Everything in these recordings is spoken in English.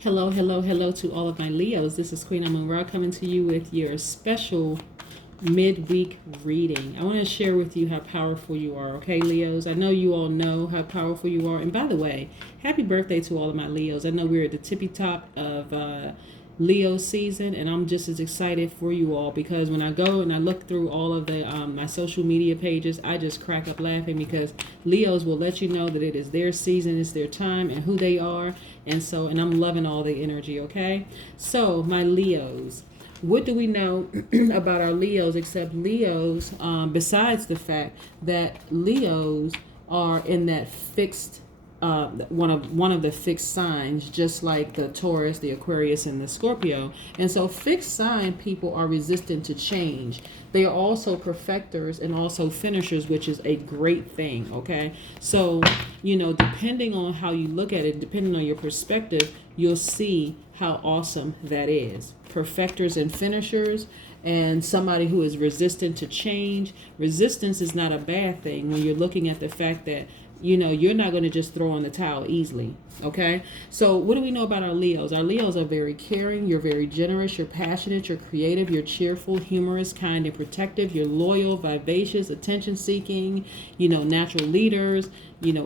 Hello, hello, hello to all of my Leos. This is Queen Amun Ra coming to you with your special midweek reading. I want to share with you how powerful you are, okay, Leos? I know you all know how powerful you are. And by the way, happy birthday to all of my Leos. I know we're at the tippy top of Leo season, and I'm just as excited for you all because when I go and I look through all of the my social media pages, I just crack up laughing because Leos will let you know that it is their season, it's their time, and who they are. And I'm loving all the energy, okay? So, my Leos, what do we know about our Leos except Leos, besides the fact that Leos are in that fixed one of the fixed signs, just like the Taurus, the Aquarius, and the Scorpio. And so fixed sign people are resistant to change. They are also perfectors and also finishers, which is a great thing. Okay, so depending on how you look at it, depending on your perspective, you'll see how awesome that is. Perfectors and finishers, and somebody who is resistant to change. Resistance is not a bad thing when you're looking at the fact that you're not going to just throw in the towel easily. Okay, so what do we know about our Leos? Our Leos are very caring, you're very generous, you're passionate, you're creative, you're cheerful, humorous, kind, and protective, you're loyal, vivacious, attention seeking, natural leaders,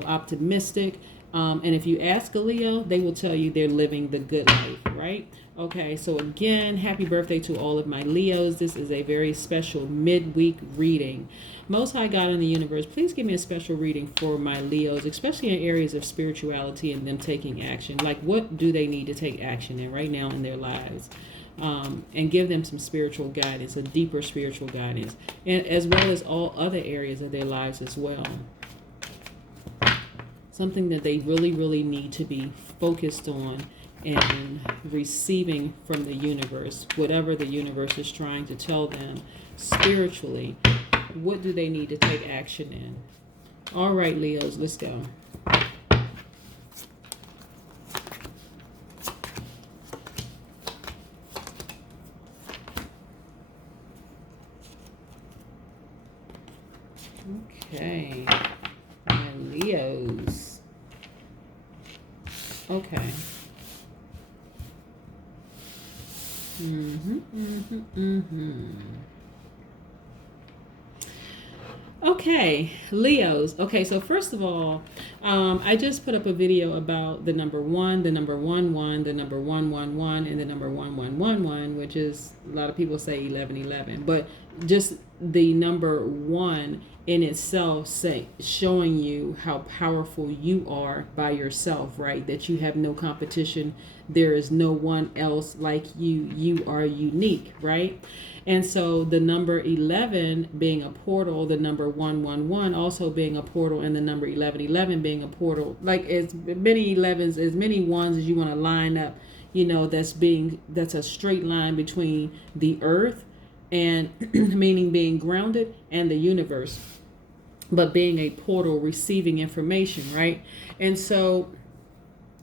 optimistic. And if you ask a Leo, they will tell you they're living the good life, right? Okay, so again, happy birthday to all of my Leos. This is a very special midweek reading. Most High God in the universe, please give me a special reading for my Leos, especially in areas of spirituality and them taking action. Like, what do they need to take action in right now in their lives? And give them some spiritual guidance, a deeper spiritual guidance, and as well as all other areas of their lives as well. Something that they really, really need to be focused on and receiving from the universe, whatever the universe is trying to tell them spiritually. What do they need to take action in? All right, Leos, let's go. Okay, my Leos. Okay. Okay, Leos. Okay, so first of all, I just put up a video about the number 1, the number 11, the number 111, and the number 1111, which is, a lot of people say 1111, but just the number 1 in itself showing you how powerful you are by yourself, right? That you have no competition. There is no one else like you. You are unique, right? And so the number 11 being a portal, the number 111 also being a portal, and the number 1111 being a portal. Like as many 11s, as many ones as you want to line up, that's a straight line between the earth and meaning being grounded and the universe, but being a portal receiving information, right? And so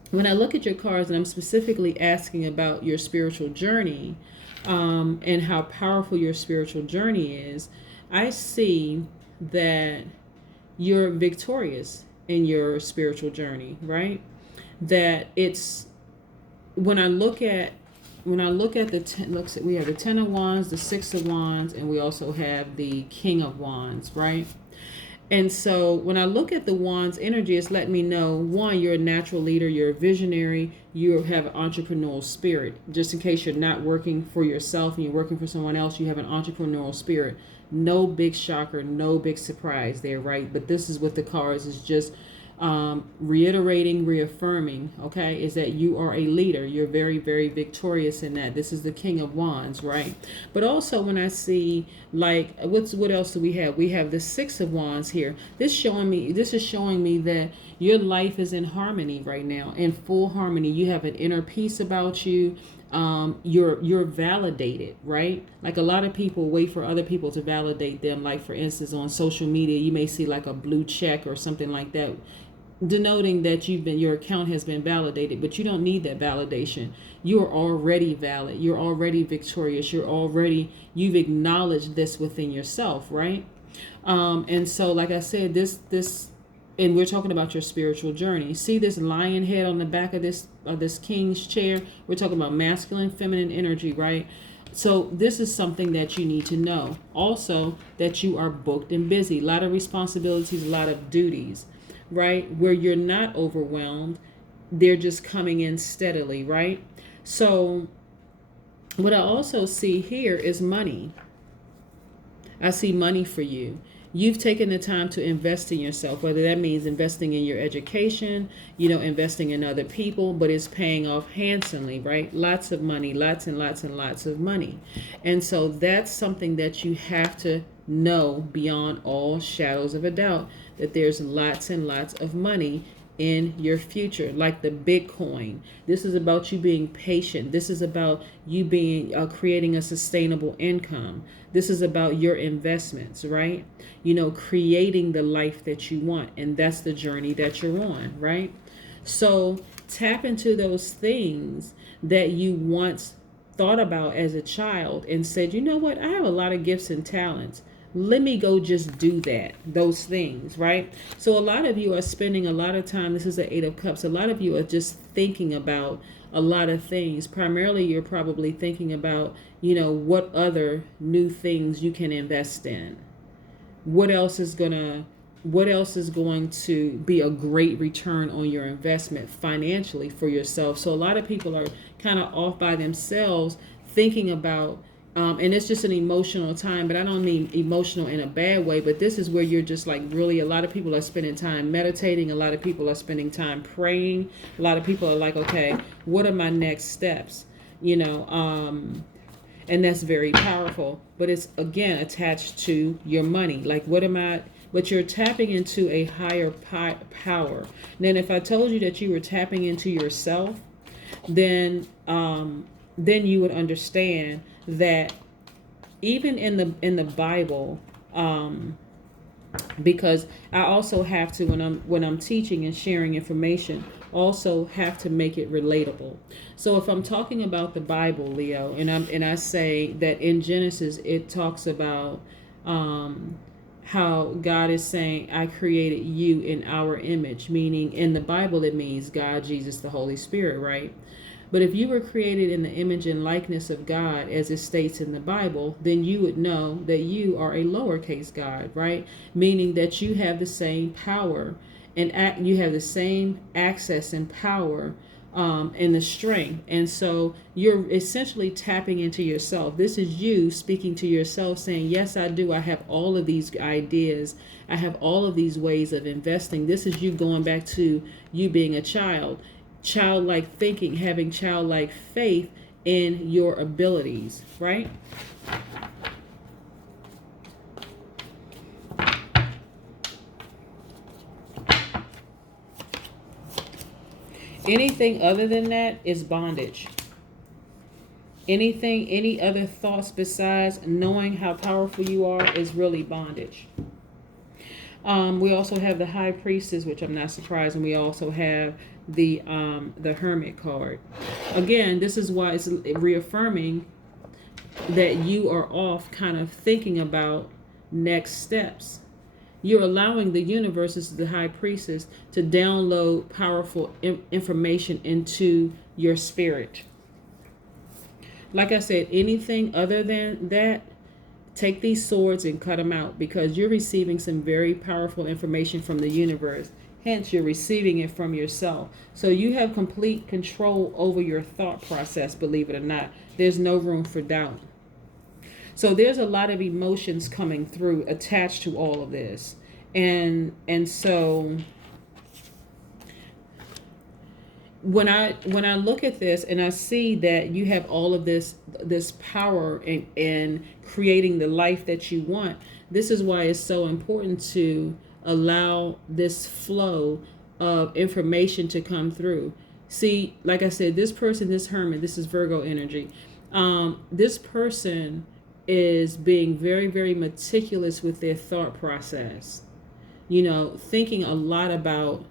when I look at your cards, and I'm specifically asking about your spiritual journey, and how powerful your spiritual journey is, I see that you're victorious in your spiritual journey, right? That it's when I look at the we have the 10 of Wands, the 6 of Wands, and we also have the King of Wands, right? And so when I look at the Wands energy, it's letting me know, one, you're a natural leader, you're a visionary, you have an entrepreneurial spirit. Just in case you're not working for yourself and you're working for someone else, you have an entrepreneurial spirit. No big shocker, no big surprise there, right? But this is what the cards is just reaffirming, okay, is that you are a leader. You're very, very victorious in that. This is the King of Wands, right? But also when I see, like, what else do we have? We have the 6 of Wands here. This is showing me that your life is in harmony right now, in full harmony. You have an inner peace about you. You're validated, right? Like a lot of people wait for other people to validate them. Like for instance, on social media, you may see like a blue check or something like that, denoting that your account has been validated, but you don't need that validation. You are already valid. You're already victorious. You've acknowledged this within yourself, right? And so, like I said, this and we're talking about your spiritual journey. See this lion head on the back of this king's chair? We're talking about masculine, feminine energy, right? So this is something that you need to know. Also, that you are booked and busy. A lot of responsibilities, a lot of duties, right? Where you're not overwhelmed. They're just coming in steadily, right? So what I also see here is money. I see money for you. You've taken the time to invest in yourself, whether that means investing in your education, investing in other people, but it's paying off handsomely, right? Lots of money, lots and lots and lots of money. And so that's something that you have to know beyond all shadows of a doubt, that there's lots and lots of money in your future, like the Bitcoin. This is about you being patient. This is about you being creating a sustainable income. This is about your investments, right? Creating the life that you want, and that's the journey that you're on, right? So tap into those things that you once thought about as a child and said, you know what, I have a lot of gifts and talents. Let me go just do those things, right? So a lot of you are spending a lot of time, this is the Eight of Cups, a lot of you are just thinking about a lot of things. Primarily, you're probably thinking about, what other new things you can invest in. What else is going to be a great return on your investment financially for yourself? So a lot of people are kind of off by themselves thinking about, and it's just an emotional time, but I don't mean emotional in a bad way, but this is where you're just like really, a lot of people are spending time meditating. A lot of people are spending time praying. A lot of people are like, okay, what are my next steps? And that's very powerful, but it's again attached to your money. Like, but you're tapping into a higher power. Then if I told you that you were tapping into yourself, then you would understand that even in the Bible, because I also have to, when I'm teaching and sharing information, also have to make it relatable. So if I'm talking about the Bible, Leo, and I say that in Genesis it talks about how God is saying, I created you in our image, meaning in the Bible it means God, Jesus, the Holy Spirit, right? But if you were created in the image and likeness of God, as it states in the Bible, then you would know that you are a lowercase God, right? Meaning that you have the same power and you have the same access and power and the strength. And so you're essentially tapping into yourself. This is you speaking to yourself saying, yes, I do. I have all of these ideas. I have all of these ways of investing. This is you going back to you being a child. Childlike thinking, having childlike faith in your abilities, right? Anything other than that is bondage. Any other thoughts besides knowing how powerful you are is really bondage. We also have the High Priestess, which I'm not surprised, and we also have the Hermit card. Again, this is why it's reaffirming that you are off kind of thinking about next steps. You're allowing the universe, as the High Priestess, to download powerful information into your spirit. Like I said, anything other than that, take these swords and cut them out, because you're receiving some very powerful information from the universe. Hence, you're receiving it from yourself. So you have complete control over your thought process, believe it or not. There's no room for doubt. So there's a lot of emotions coming through attached to all of this. And so when I look at this and I see that you have all of this power in creating the life that you want, this is why it's so important to allow this flow of information to come through. See, like I said, this person, this hermit, this is Virgo energy. This person is being very, very meticulous with their thought process. Thinking a lot about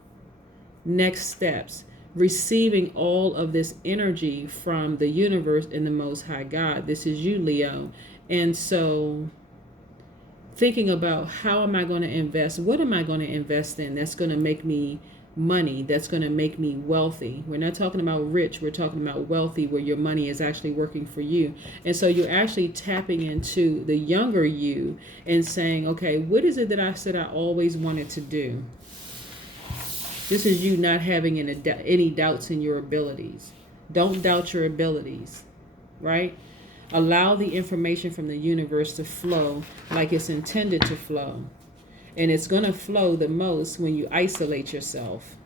next steps, receiving all of this energy from the universe and the Most High God. This is you, Leo. And so thinking about how am I going to invest? What am I going to invest in that's going to make me money, that's going to make me wealthy? We're not talking about rich, we're talking about wealthy, where your money is actually working for you. And so you're actually tapping into the younger you and saying, okay, what is it that I said I always wanted to do? This is you not having any doubts in your abilities. Don't doubt your abilities, right? Allow the information from the universe to flow like it's intended to flow. And it's going to flow the most when you isolate yourself.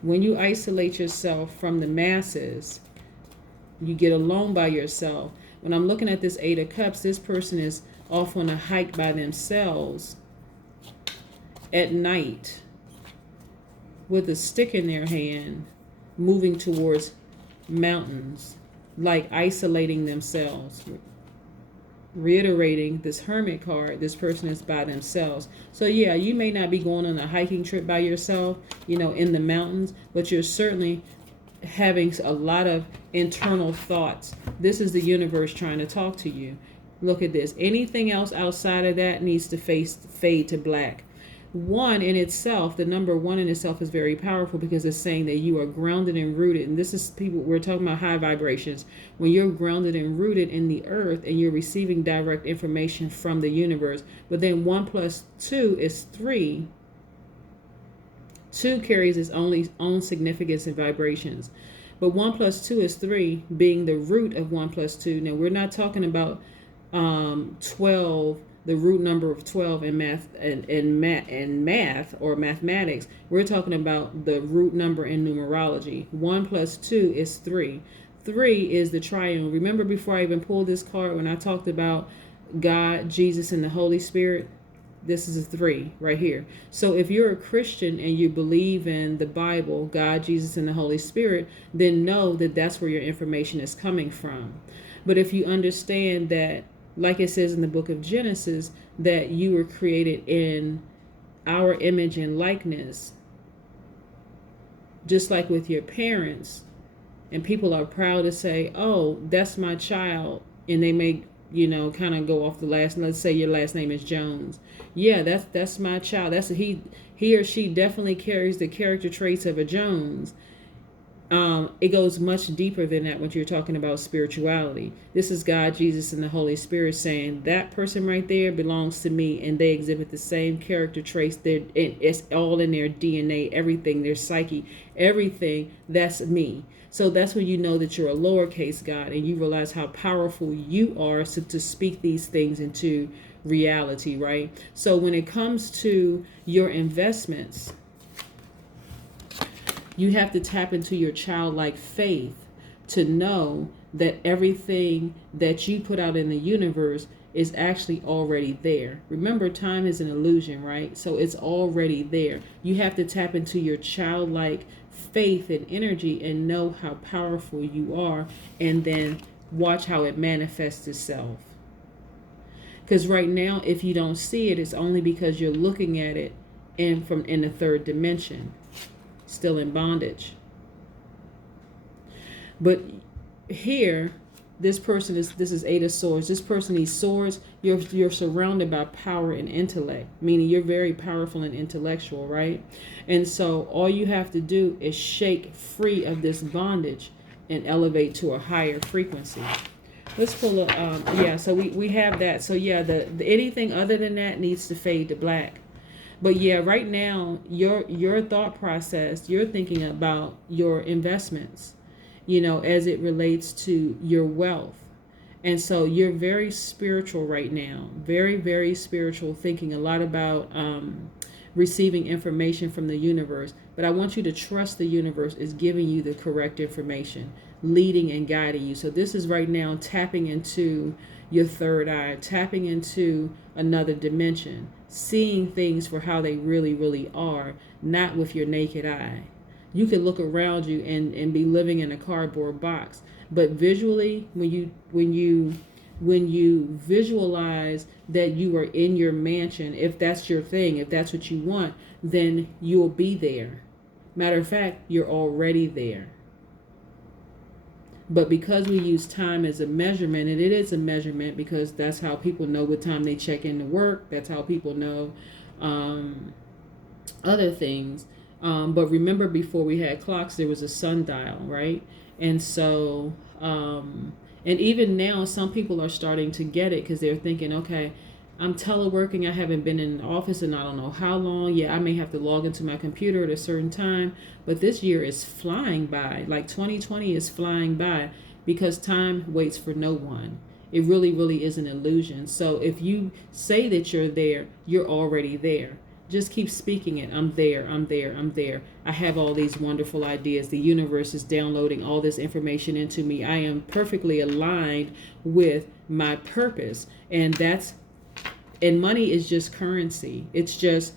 When you isolate yourself from the masses, you get alone by yourself. When I'm looking at this Eight of Cups, this person is off on a hike by themselves at night with a stick in their hand, moving towards mountains, like isolating themselves. Reiterating this Hermit card, this person is by themselves. So yeah, you may not be going on a hiking trip by yourself, in the mountains, but you're certainly having a lot of internal thoughts. This is the universe trying to talk to you. Look at this. Anything else outside of that needs to fade to black. One in itself, the number one in itself, is very powerful because it's saying that you are grounded and rooted. And this is people, we're talking about high vibrations. When you're grounded and rooted in the earth and you're receiving direct information from the universe. But then 1 + 2 is 3. 2 carries its own significance and vibrations. But 1 + 2 is 3, being the root of 1 + 2. Now, we're not talking about 12, the root number of 12 in math and math or mathematics. We're talking about the root number in numerology. 1 + 2 is 3. 3 is the triune. Remember, before I even pulled this card, when I talked about God, Jesus, and the Holy Spirit, this is a 3 right here. So if you're a Christian and you believe in the Bible, God, Jesus, and the Holy Spirit, then know that that's where your information is coming from. But if you understand that, like it says in the book of Genesis, that you were created in our image and likeness, just like with your parents, and people are proud to say, oh, that's my child, and they may, kind of go off the last, let's say your last name is Jones. Yeah, that's my child. That's he or she definitely carries the character traits of a Jones. It goes much deeper than that when you're talking about spirituality. This is God, Jesus, and the Holy Spirit saying that person right there belongs to me, and they exhibit the same character traits. It's all in their DNA, everything, their psyche, everything. That's me. So that's when you know that you're a lowercase God, and you realize how powerful you are to speak these things into reality, right? So when it comes to your investments, you have to tap into your childlike faith to know that everything that you put out in the universe is actually already there. Remember, time is an illusion, right? So it's already there. You have to tap into your childlike faith and energy and know how powerful you are, and then watch how it manifests itself. Because right now, if you don't see it, it's only because you're looking at it in the third dimension, still in bondage. But here, this is Eight of Swords. This person needs swords. You're surrounded by power and intellect, meaning you're very powerful and intellectual, right? And so all you have to do is shake free of this bondage and elevate to a higher frequency. Let's pull up. So we have that. So yeah, the anything other than that needs to fade to black. But yeah, right now, your thought process, you're thinking about your investments, as it relates to your wealth. And so you're very spiritual right now, very, very spiritual, thinking a lot about receiving information from the universe. But I want you to trust the universe is giving you the correct information, leading and guiding you. So this is right now tapping into your third eye, tapping into another dimension, seeing things for how they really, really are, not with your naked eye. You can look around you and be living in a cardboard box, but visually, when you visualize that you are in your mansion, if that's your thing, if that's what you want, then you'll be there. Matter of fact, you're already there. But because we use time as a measurement, and it is a measurement because that's how people know what time they check into work. That's how people know other things. But remember, before we had clocks, there was a sundial, right? And so, and even now, some people are starting to get it because they're thinking, okay, I'm teleworking. I haven't been in the office in I don't know how long. Yeah, I may have to log into my computer at a certain time. But this year is flying by. Like 2020 is flying by because time waits for no one. It really, really is an illusion. So if you say that you're there, you're already there. Just keep speaking it. I'm there. I'm there. I'm there. I have all these wonderful ideas. The universe is downloading all this information into me. I am perfectly aligned with my purpose. And money is just currency. It's just,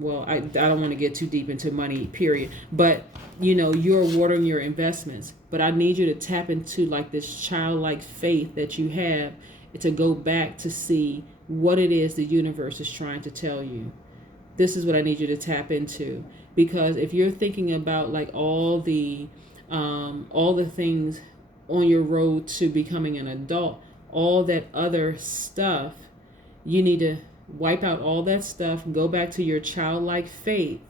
well, I don't want to get too deep into money, period. But, you're watering your investments. But I need you to tap into like this childlike faith that you have to go back to see what it is the universe is trying to tell you. This is what I need you to tap into. Because if you're thinking about like all the things on your road to becoming an adult, all that other stuff, you need to wipe out all that stuff, go back to your childlike faith,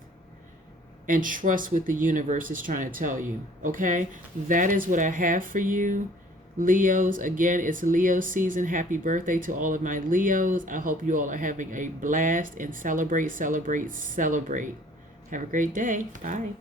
and trust what the universe is trying to tell you. Okay? That is what I have for you, Leos. Again, it's Leo season. Happy birthday to all of my Leos. I hope you all are having a blast and celebrate, celebrate, celebrate. Have a great day. Bye.